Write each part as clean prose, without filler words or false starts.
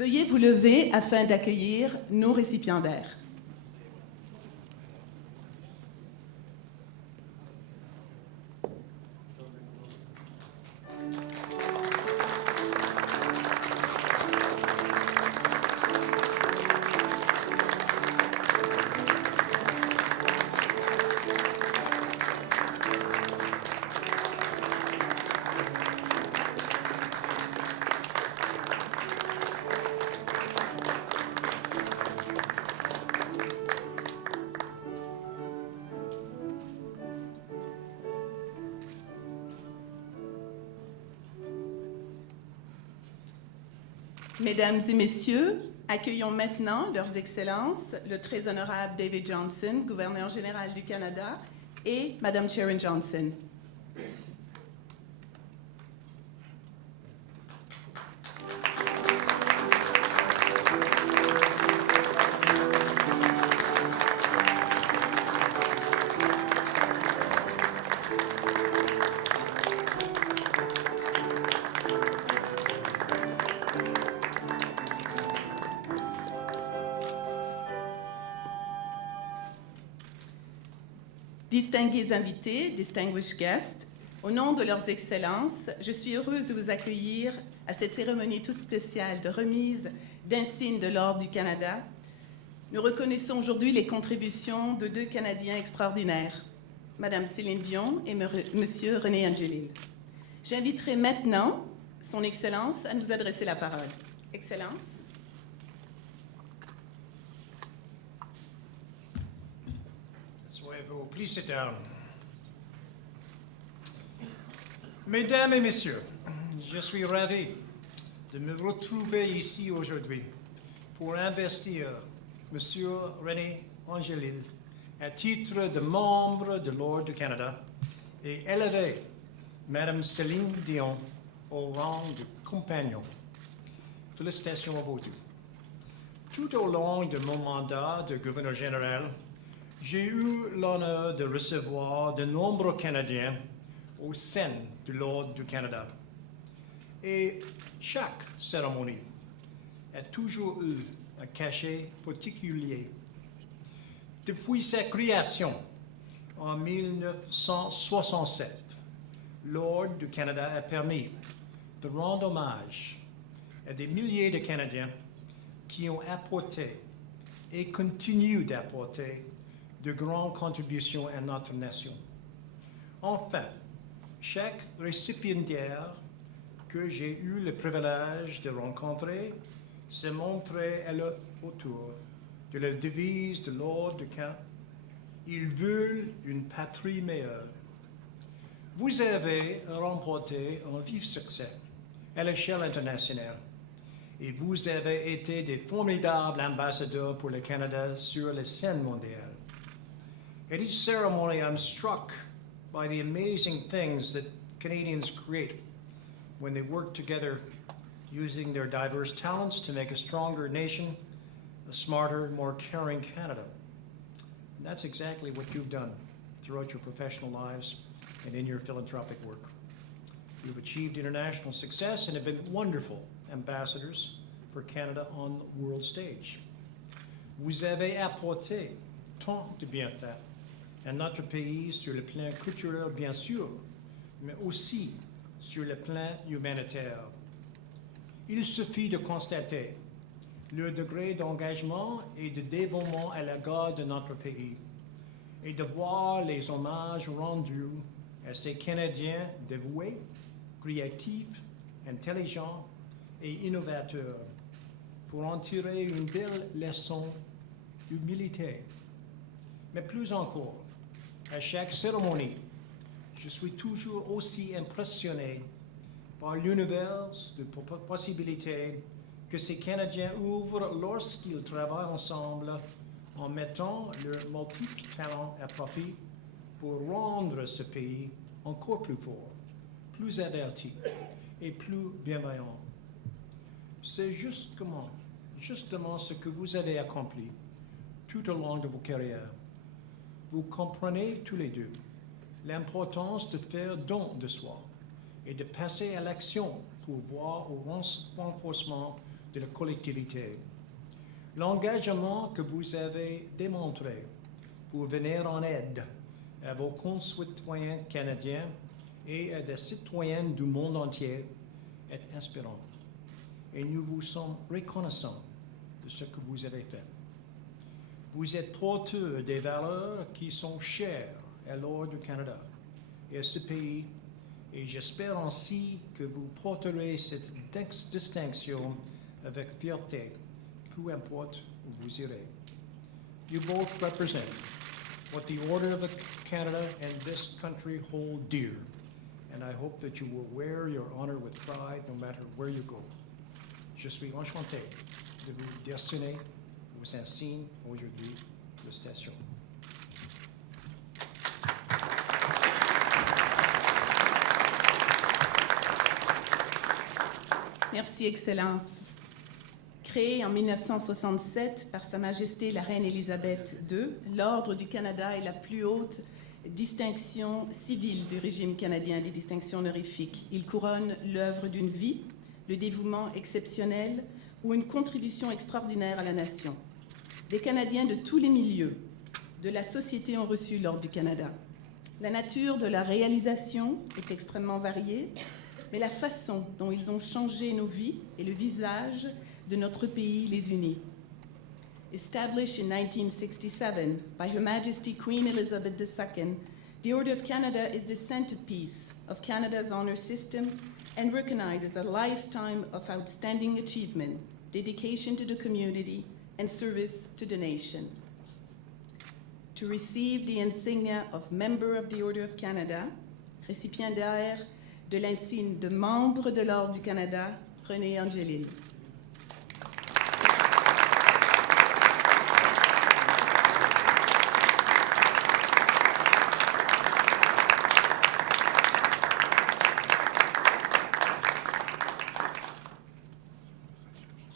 Veuillez vous lever afin d'accueillir nos récipiendaires. Mesdames et messieurs, accueillons maintenant leurs excellences, le très honorable David Johnston, gouverneur général du Canada, et Madame Sharon Johnson. Distingués invités, distinguished guests, au nom de leurs excellences, je suis heureuse de vous accueillir à cette cérémonie toute spéciale de remise d'insignes de l'Ordre du Canada. Nous reconnaissons aujourd'hui les contributions de deux Canadiens extraordinaires, Madame Céline Dion et Monsieur René Angelil. J'inviterai maintenant Son Excellence à nous adresser la parole. Excellence. Please sit down. Mesdames et messieurs, je suis ravi de me retrouver ici aujourd'hui pour investir M. René Angelil à titre de membre de l'Ordre du Canada et élever Mme Céline Dion au rang de compagnon. Félicitations à vous deux. Tout au long de mon mandat de gouverneur général, j'ai eu l'honneur de recevoir de nombreux Canadiens au sein de l'Ordre du Canada. Et chaque cérémonie a toujours eu un cachet particulier. Depuis sa création en 1967, l'Ordre du Canada a permis de rendre hommage à des milliers de Canadiens qui ont apporté et continuent d'apporter de grandes contributions à notre nation. Enfin, chaque récipiendaire que j'ai eu le privilège de rencontrer s'est montré à leur autour de la devise de l'Ordre du Canada. Ils veulent une patrie meilleure. Vous avez remporté un vif succès à l'échelle internationale et vous avez été des formidables ambassadeurs pour le Canada sur la scène mondiale. At each ceremony, I'm struck by the amazing things that Canadians create when they work together using their diverse talents to make a stronger nation, a smarter, more caring Canada. And that's exactly what you've done throughout your professional lives and in your philanthropic work. You've achieved international success and have been wonderful ambassadors for Canada on the world stage. Vous avez apporté tant de bienfaits à notre pays sur le plan culturel, bien sûr, mais aussi sur le plan humanitaire. Il suffit de constater le degré d'engagement et de dévouement à l'égard de notre pays et de voir les hommages rendus à ces Canadiens dévoués, créatifs, intelligents et innovateurs pour en tirer une belle leçon d'humilité. Mais plus encore, à chaque cérémonie, je suis toujours aussi impressionné par l'univers de possibilités que ces Canadiens ouvrent lorsqu'ils travaillent ensemble en mettant leurs multiples talents à profit pour rendre ce pays encore plus fort, plus averti et plus bienveillant. C'est justement ce que vous avez accompli tout au long de vos carrières. Vous comprenez tous les deux l'importance de faire don de soi et de passer à l'action pour voir au renforcement de la collectivité. L'engagement que vous avez démontré pour venir en aide à vos concitoyens canadiens et à des citoyens du monde entier est inspirant. Et nous vous sommes reconnaissants de ce que vous avez fait. Vous êtes porteurs des valeurs qui sont chères à l'Ordre du Canada et à ce pays, et j'espère ainsi que vous porterez cette distinction avec fierté, peu importe où vous irez. You both represent what the Order of Canada and this country hold dear, and I hope that you will wear your honor with pride no matter where you go. Je suis enchanté de vous décerner vos insignes aujourd'hui de la station. Merci, Excellence. Créé en 1967 par Sa Majesté la Reine Élisabeth II, l'Ordre du Canada est la plus haute distinction civile du régime canadien des distinctions honorifiques. Il couronne l'œuvre d'une vie, le dévouement exceptionnel ou une contribution extraordinaire à la nation. Des Canadiens de tous les milieux de la société ont reçu l'Ordre du Canada. La nature de leur réalisation est extrêmement variée, mais la façon dont ils ont changé nos vies et le visage de notre pays les unit. Established in 1967 by Her Majesty Queen Elizabeth II, the Order of Canada is the centerpiece of Canada's honor system and recognizes a lifetime of outstanding achievement, dedication to the community, and service to the nation. To receive the insignia of Member of the Order of Canada, récipiendaire de l'insigne de membre de l'Ordre du Canada, René Angelil.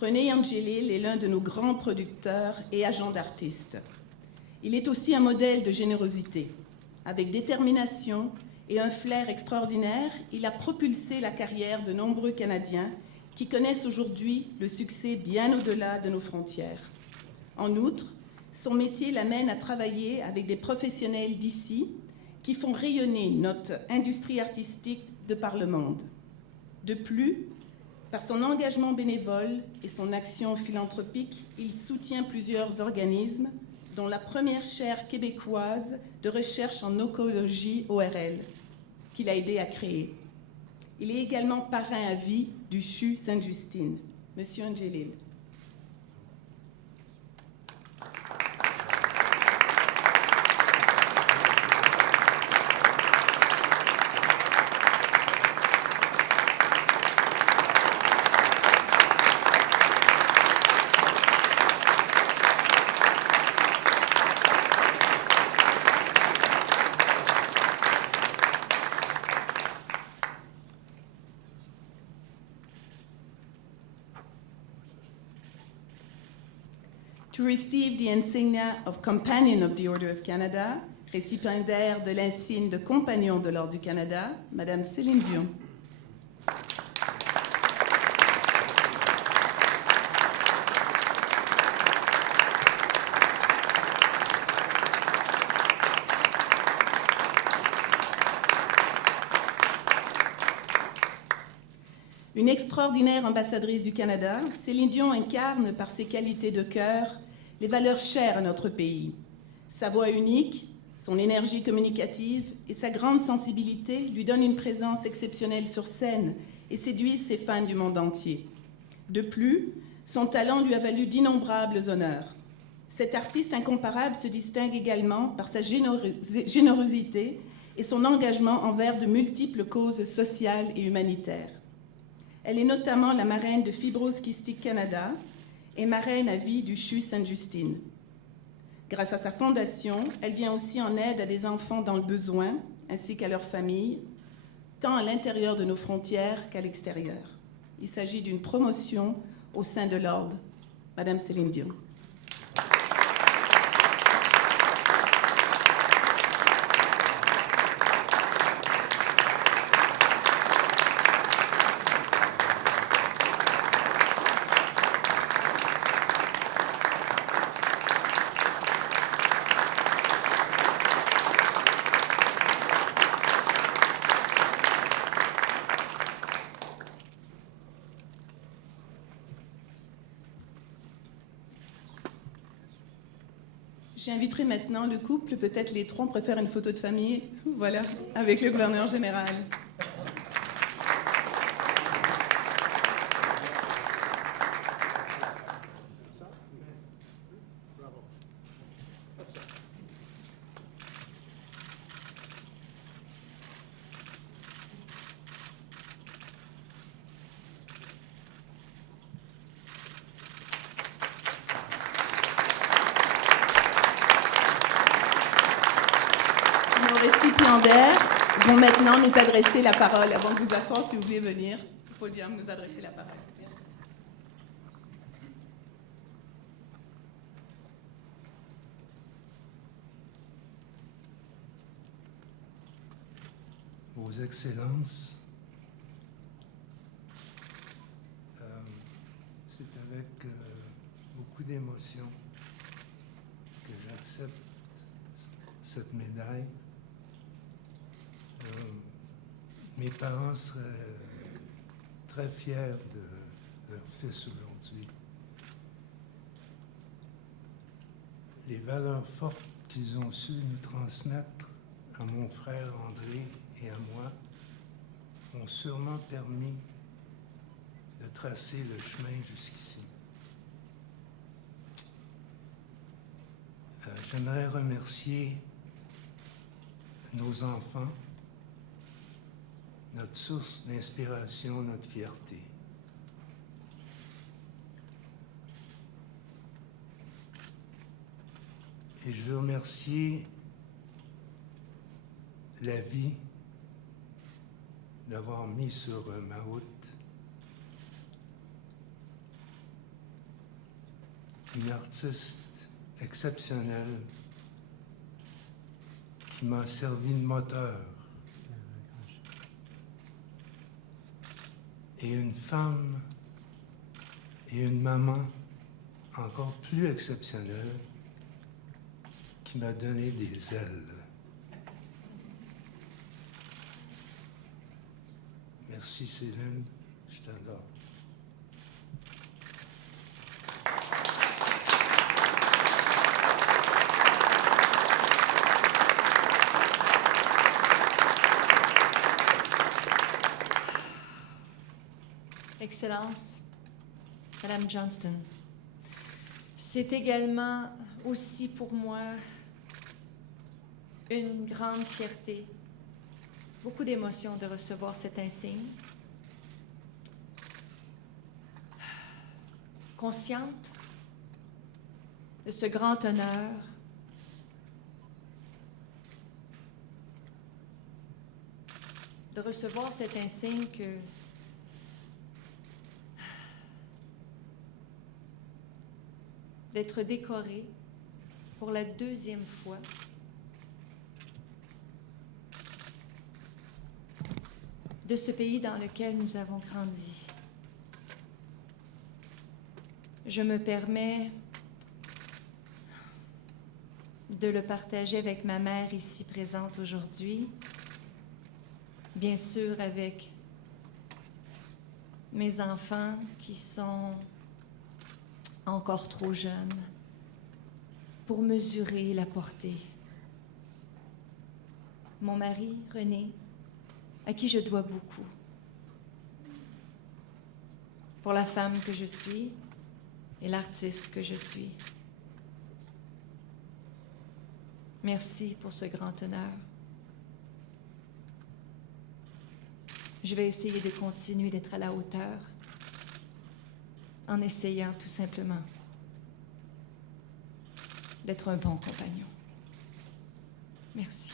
René Angelil est l'un de nos grands producteurs et agents d'artistes. Il est aussi un modèle de générosité. Avec détermination et un flair extraordinaire, il a propulsé la carrière de nombreux Canadiens qui connaissent aujourd'hui le succès bien au-delà de nos frontières. En outre, son métier l'amène à travailler avec des professionnels d'ici qui font rayonner notre industrie artistique de par le monde. De plus, par son engagement bénévole et son action philanthropique, il soutient plusieurs organismes, dont la première chaire québécoise de recherche en oncologie ORL, qu'il a aidé à créer. Il est également parrain à vie du CHU Sainte-Justine. Monsieur Angelil. To receive the insignia of Companion of the Order of Canada, récipiendaire de l'insigne de Compagnon de l'Ordre du Canada, Madame Céline Dion. Une extraordinaire ambassadrice du Canada, Céline Dion incarne par ses qualités de cœur les valeurs chères à notre pays. Sa voix unique, son énergie communicative et sa grande sensibilité lui donnent une présence exceptionnelle sur scène et séduisent ses fans du monde entier. De plus, son talent lui a valu d'innombrables honneurs. Cet artiste incomparable se distingue également par sa générosité et son engagement envers de multiples causes sociales et humanitaires. Elle est notamment la marraine de Fibrose Kystique Canada et marraine à vie du CHU Sainte-Justine. Grâce à sa fondation, elle vient aussi en aide à des enfants dans le besoin, ainsi qu'à leurs familles, tant à l'intérieur de nos frontières qu'à l'extérieur. Il s'agit d'une promotion au sein de l'Ordre. Madame Céline Dion. J'inviterai maintenant le couple, peut-être les trois, on préfère une photo de famille, voilà, avec le gouverneur général. Nos récipiendaires vont maintenant nous adresser la parole. Avant de vous asseoir, si vous voulez venir au podium, nous adresser la parole. Merci. Vos Excellences, c'est avec beaucoup d'émotion que j'accepte cette médaille. Mes parents seraient très fiers de leur fils aujourd'hui. Les valeurs fortes qu'ils ont su nous transmettre à mon frère André et à moi ont sûrement permis de tracer le chemin jusqu'ici. J'aimerais remercier nos enfants, notre source d'inspiration, notre fierté. Et je veux remercier la vie d'avoir mis sur ma route une artiste exceptionnelle qui m'a servi de moteur et une femme et une maman encore plus exceptionnelle qui m'a donné des ailes. Merci Céline, je t'adore. Excellence, Madame Johnston, c'est également aussi pour moi une grande fierté, beaucoup d'émotion de recevoir cet insigne. Consciente de ce grand honneur, de recevoir cet insigne que d'être décorée pour la deuxième fois de ce pays dans lequel nous avons grandi. Je me permets de le partager avec ma mère ici présente aujourd'hui, bien sûr avec mes enfants qui sont encore trop jeune pour mesurer la portée. Mon mari, René, à qui je dois beaucoup, pour la femme que je suis et l'artiste que je suis. Merci pour ce grand honneur. Je vais essayer de continuer d'être à la hauteur en essayant tout simplement d'être un bon compagnon. Merci.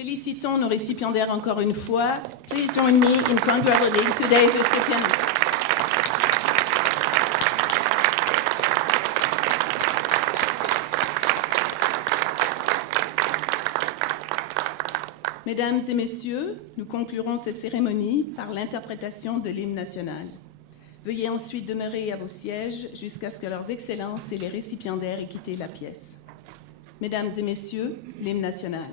Félicitons nos récipiendaires encore une fois. Please join me in congratulating today's recipient. Mesdames et messieurs, nous conclurons cette cérémonie par l'interprétation de l'hymne national. Veuillez ensuite demeurer à vos sièges jusqu'à ce que leurs excellences et les récipiendaires aient quitté la pièce. Mesdames et messieurs, l'hymne national.